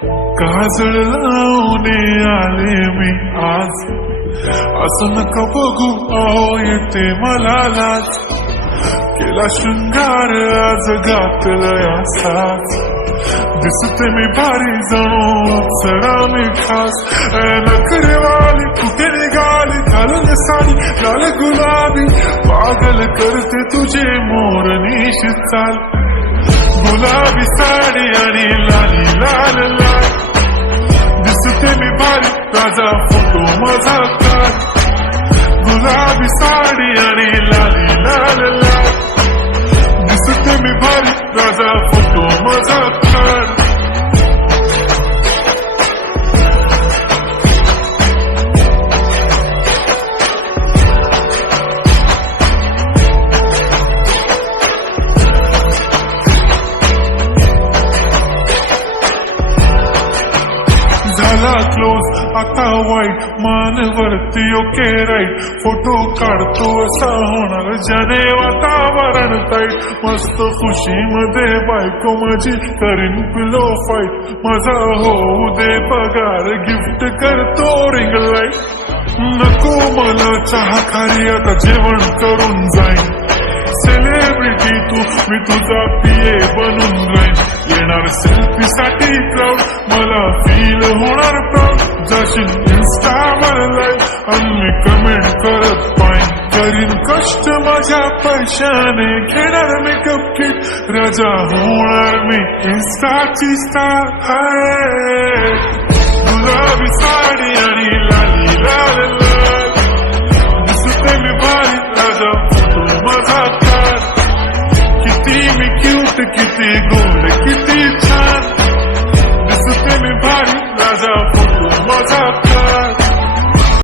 काजळ लावून आले मी आज, असं नका बघू अहो येते मला लाज. केला शृंगार आज घातलाय असाच, दिसते मी भारी जणू चढा मी खास. नखरेवाली कुठे निघाली घालून साडी लाल गुलाबी, पागल करते तुझे मोरनीश चाल. गुलाबी साडी आणि लाली लाल लाल, दिसते मी भारी राजा फोटो माझा काढ. गुलाबी साडी आणि लाली लाल लाल, दिसते मी भारी राजा फोटो माझा काढ. झाला क्लोज आता वाईट, मानवरती ओके राईट. फोटो काढतो असा होणार ज्याने वातावरण ताईट. मस्त खुशीमध्ये बायको माझी करीन पिलो फाईट. माझा होऊ दे पगार गिफ्ट करतो रिंग लाईट. नको मला चहा खारी आता जेवण करून जाईन. सेलिब्रिटी तू मी तुझा पिये बनून राहीन. येणार सेल्फी साठी क्राऊड मला फील होणार प्राऊड. जाशील इन्स्टावर लाईव्ह आणि मी कमेंट करत पाईन. करीन कष्ट माझ्या पैशाने घेणार मेकअप किट. राजा होणार मी इन्स्टाची स्टार. गुलाबी साडी आणि लाली लाल लाल, दिसते मी भारी राजा फोटो माझा काढ. किती मी क्यूट किती गोड किती छान.